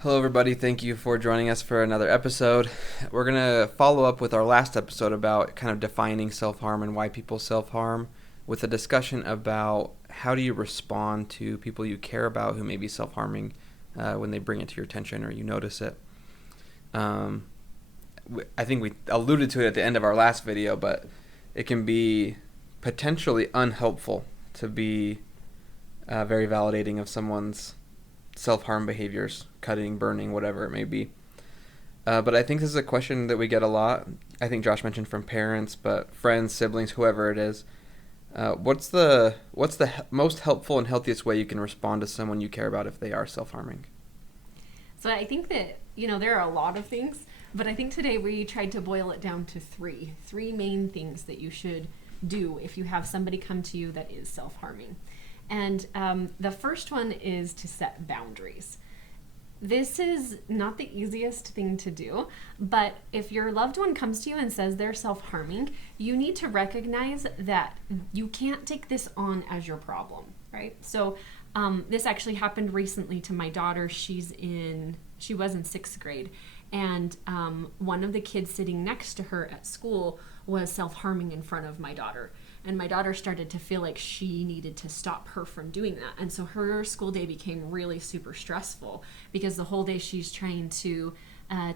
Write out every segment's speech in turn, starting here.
Hello, everybody. Thank you for joining us for another episode. We're going to follow up with our last episode about kind of defining self harm and why people self harm, with a discussion about how do you respond to people you care about who may be self harming when they bring it to your attention or you notice it. I think we alluded to it at the end of our last video, but it can be potentially unhelpful to be very validating of someone's self-harm behaviors, cutting, burning, whatever it may be. But I think this is a question that we get a lot. I think Josh mentioned from parents, but friends, siblings, whoever it is. What's the most helpful and healthiest way you can respond to someone you care about if they are self-harming? So I think that, there are a lot of things, but I think today we tried to boil it down to three main things that you should do if you have somebody come to you that is self-harming. And the first one is to set boundaries. This is not the easiest thing to do, but if your loved one comes to you and says they're self-harming, you need to recognize that you can't take this on as your problem, right? So this actually happened recently to my daughter. She was in 6th grade, and one of the kids sitting next to her at school was self-harming in front of my daughter. And my daughter started to feel like she needed to stop her from doing that. And so her school day became really super stressful because the whole day she's trying to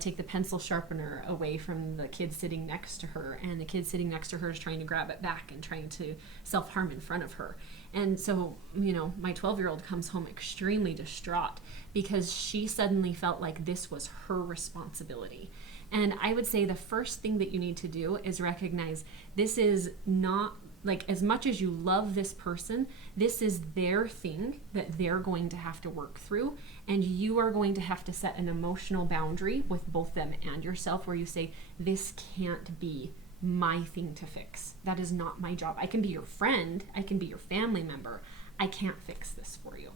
take the pencil sharpener away from the kid sitting next to her. And the kid sitting next to her is trying to grab it back and trying to self-harm in front of her. And so, my 12-year-old comes home extremely distraught because she suddenly felt like this was her responsibility. And I would say the first thing that you need to do is recognize this is not, like, as much as you love this person, this is their thing that they're going to have to work through. And you are going to have to set an emotional boundary with both them and yourself where you say, this can't be my thing to fix. That is not my job. I can be your friend. I can be your family member. I can't fix this for you.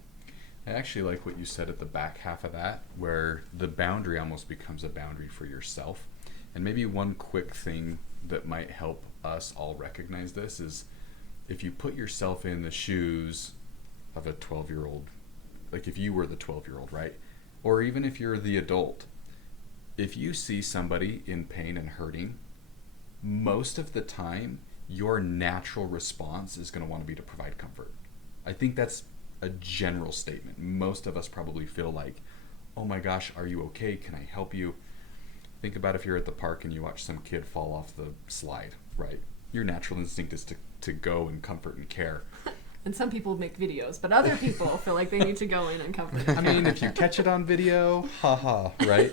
I actually like what you said at the back half of that, where the boundary almost becomes a boundary for yourself. And maybe one quick thing that might help us all recognize this is if you put yourself in the shoes of a 12-year-old, like if you were the 12-year-old, right? Or even if you're the adult, if you see somebody in pain and hurting, most of the time, your natural response is going to want to be to provide comfort. I think that's a general statement. Most of us probably feel like, oh my gosh, are you okay? Can I help you? Think about if you're at the park and you watch some kid fall off the slide, right? Your natural instinct is to go and comfort and care. And some people make videos, but other people feel like they need to go in and comfort. I mean, if you catch it on video, haha, right?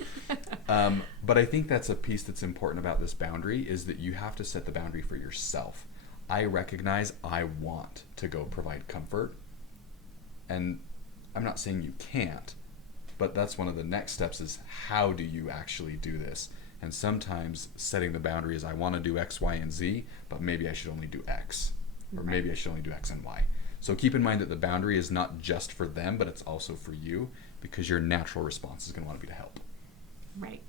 But I think that's a piece that's important about this boundary is that you have to set the boundary for yourself. I recognize I want to go provide comfort, and I'm not saying you can't, but that's one of the next steps is how do you actually do this? And sometimes setting the boundary is I want to do X, Y, and Z, but maybe I should only do X, or maybe I should only do X and Y. So keep in mind that the boundary is not just for them, but it's also for you because your natural response is going to want to be to help. Right.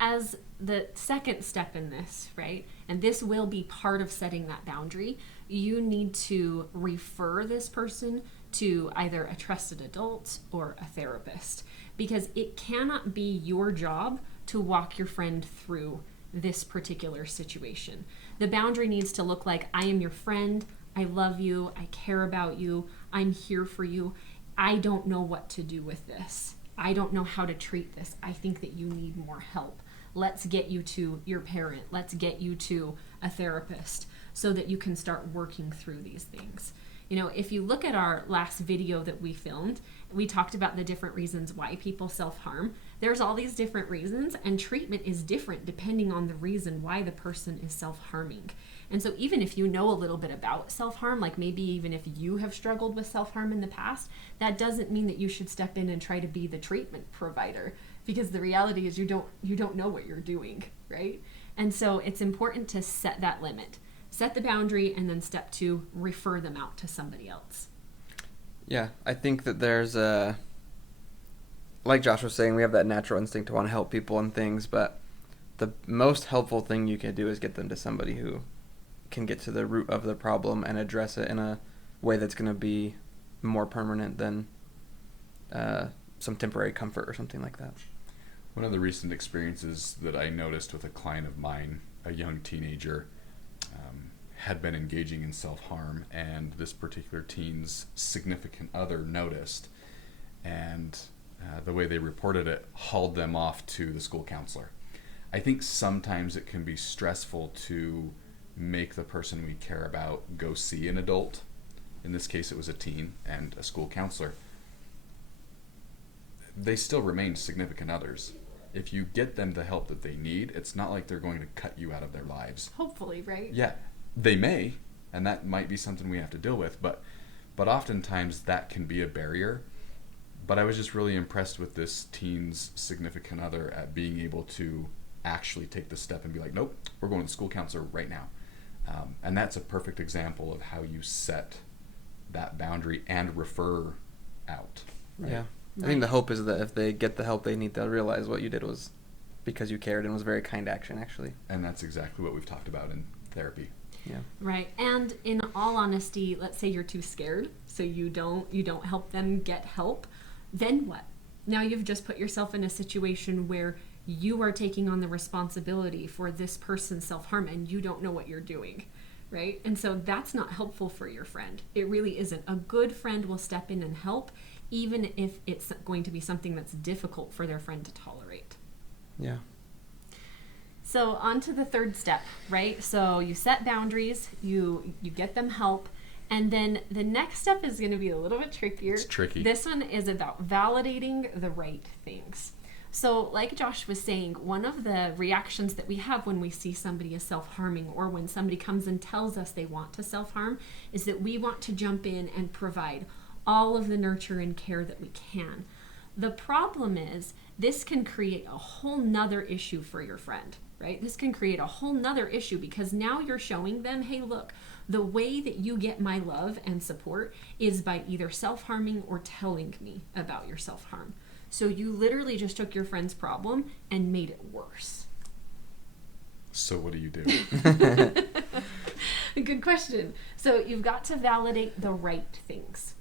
As the second step in this, right, and this will be part of setting that boundary, you need to refer this person to either a trusted adult or a therapist because it cannot be your job to walk your friend through this particular situation. The boundary needs to look like, I am your friend, I love you, I care about you, I'm here for you. I don't know what to do with this. I don't know how to treat this. I think that you need more help. Let's get you to your parent. Let's get you to a therapist so that you can start working through these things. If you look at our last video that we filmed, we talked about the different reasons why people self-harm. There's all these different reasons, and treatment is different depending on the reason why the person is self-harming. And so even if you know a little bit about self-harm, like maybe even if you have struggled with self-harm in the past, that doesn't mean that you should step in and try to be the treatment provider, because the reality is you don't know what you're doing, right? And so it's important to set that limit. Set the boundary, and then step 2, refer them out to somebody else. Yeah, I think that there's like Josh was saying, we have that natural instinct to want to help people and things, but the most helpful thing you can do is get them to somebody who can get to the root of the problem and address it in a way that's going to be more permanent than some temporary comfort or something like that. One of the recent experiences that I noticed with a client of mine, a young teenager, had been engaging in self-harm, and this particular teen's significant other noticed, and the way they reported it hauled them off to the school counselor. I think sometimes it can be stressful to make the person we care about go see an adult. In this case, it was a teen and a school counselor. They still remain significant others. If you get them the help that they need, it's not like they're going to cut you out of their lives. Hopefully, right? Yeah, they may, and that might be something we have to deal with, but oftentimes that can be a barrier. But I was just really impressed with this teen's significant other at being able to actually take the step and be like, nope, we're going to the school counselor right now. And that's a perfect example of how you set that boundary and refer out. Right? Yeah. I think the hope is that if they get the help they need, they'll realize what you did was because you cared and was a very kind action, actually. And that's exactly what we've talked about in therapy. Yeah. Right. And in all honesty, let's say you're too scared, so you don't help them get help. Then what? Now you've just put yourself in a situation where you are taking on the responsibility for this person's self-harm and you don't know what you're doing, right? And so that's not helpful for your friend. It really isn't. A good friend will step in and help, even if it's going to be something that's difficult for their friend to tolerate. Yeah. So on to the third step, right? So you set boundaries, you get them help, and then the next step is going to be a little bit trickier. It's tricky. This one is about validating the right things. So like Josh was saying, one of the reactions that we have when we see somebody is self-harming, or when somebody comes and tells us they want to self-harm, is that we want to jump in and provide all of the nurture and care that we can. The problem is this can create a whole nother issue for your friend, right? This can create a whole nother issue because now you're showing them, hey, look, the way that you get my love and support is by either self-harming or telling me about your self-harm. So you literally just took your friend's problem and made it worse. So what do you do? Good question. So you've got to validate the right things.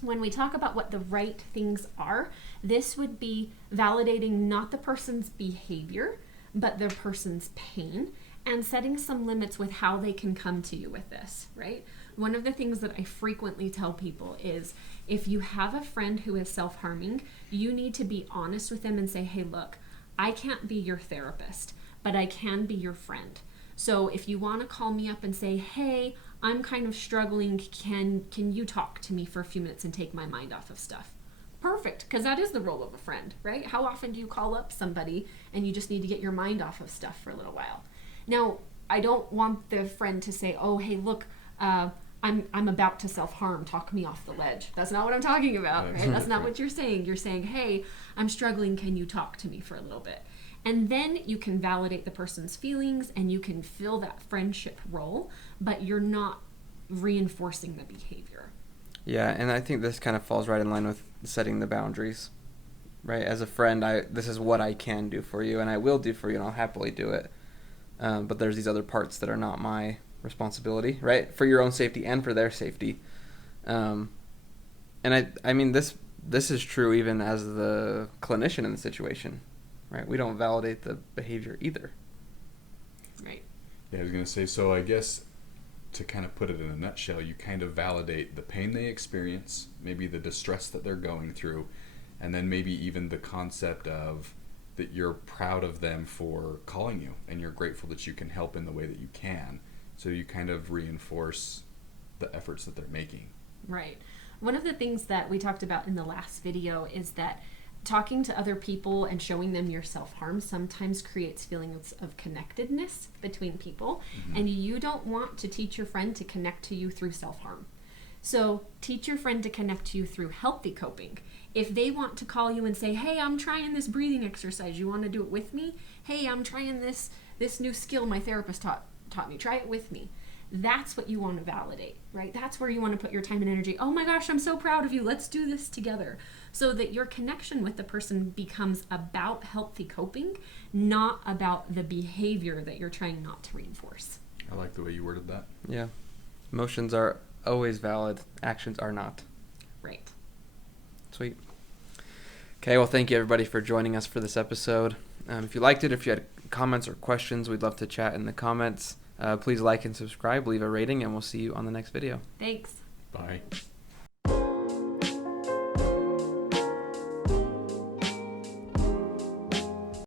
When we talk about what the right things are, this would be validating not the person's behavior, but the person's pain, and setting some limits with how they can come to you with this, right? One of the things that I frequently tell people is if you have a friend who is self-harming, you need to be honest with them and say, hey, look, I can't be your therapist, but I can be your friend. So if you want to call me up and say, hey, I'm kind of struggling, can you talk to me for a few minutes and take my mind off of stuff? Perfect, because that is the role of a friend, right? How often do you call up somebody and you just need to get your mind off of stuff for a little while? Now, I don't want the friend to say, oh, hey, look, I'm about to self-harm, talk me off the ledge. That's not what I'm talking about, right? That's not what you're saying. You're saying, hey, I'm struggling, can you talk to me for a little bit? And then you can validate the person's feelings and you can fill that friendship role, but you're not reinforcing the behavior. Yeah, and I think this kind of falls right in line with setting the boundaries, right? As a friend, this is what I can do for you, and I will do for you, and I'll happily do it. But there's these other parts that are not my responsibility, right? For your own safety and for their safety. And I mean, this is true even as the clinician in the situation, right? We don't validate the behavior either. Right. Yeah, I was going to say, so I guess to kind of put it in a nutshell, you kind of validate the pain they experience, maybe the distress that they're going through, and then maybe even the concept of that you're proud of them for calling you and you're grateful that you can help in the way that you can. So you kind of reinforce the efforts that they're making. Right. One of the things that we talked about in the last video is that talking to other people and showing them your self-harm sometimes creates feelings of connectedness between people, and you don't want to teach your friend to connect to you through self-harm. So teach your friend to connect to you through healthy coping. If they want to call you and say, hey, I'm trying this breathing exercise, you want to do it with me? Hey, I'm trying this new skill my therapist taught me, try it with me. That's what you want to validate, right? That's where you want to put your time and energy. Oh my gosh, I'm so proud of you. Let's do this together. So that your connection with the person becomes about healthy coping, not about the behavior that you're trying not to reinforce. I like the way you worded that. Yeah. Emotions are always valid. Actions are not. Right. Sweet. Okay, well, thank you everybody for joining us for this episode. If you liked it, if you had comments or questions, we'd love to chat in the comments. Please like and subscribe, leave a rating, and we'll see you on the next video. Thanks. Bye.